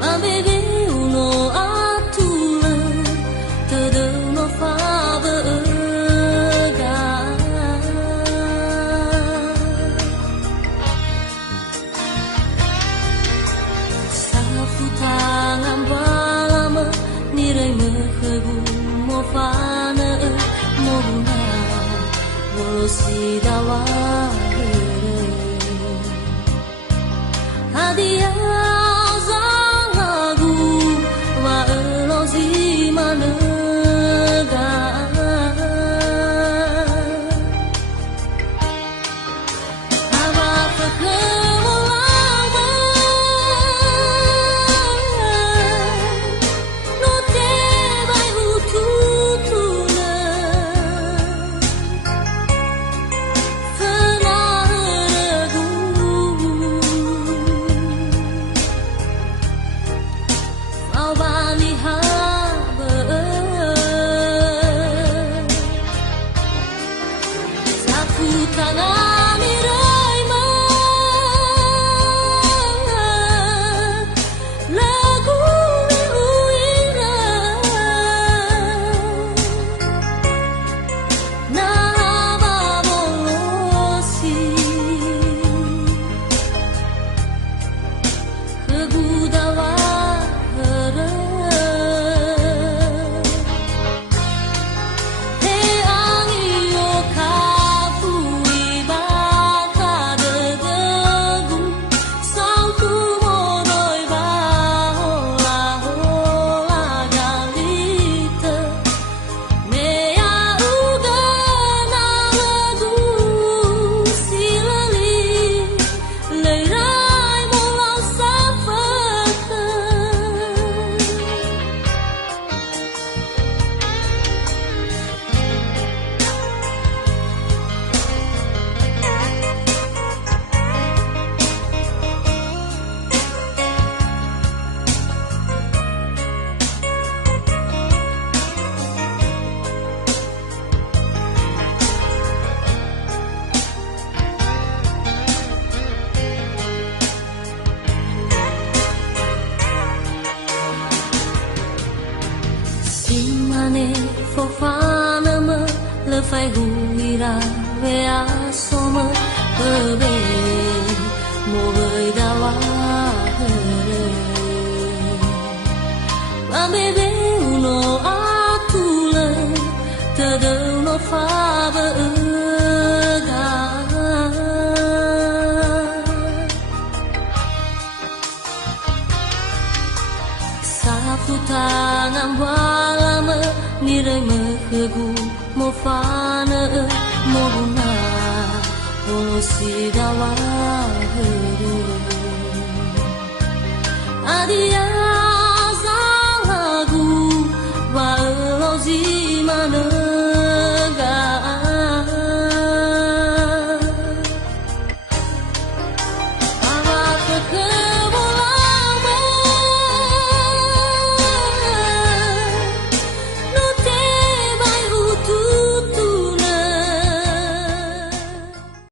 Ma bebe uno atula tada no fava ga Safutangan balama nirai mekhebu mo fana mo buna bolo sidawa Hadia zalagu wa elozi manega Aba pekemu lama no te vai hututuna Simane fofana me le fai huira ve asoma bebe mo vai dawa Ma bebe uno atula tada no fava ga Safutangan balama nirai mekhebu mo fana mo buna bolo sidawa Adia zalagu wa elozi mana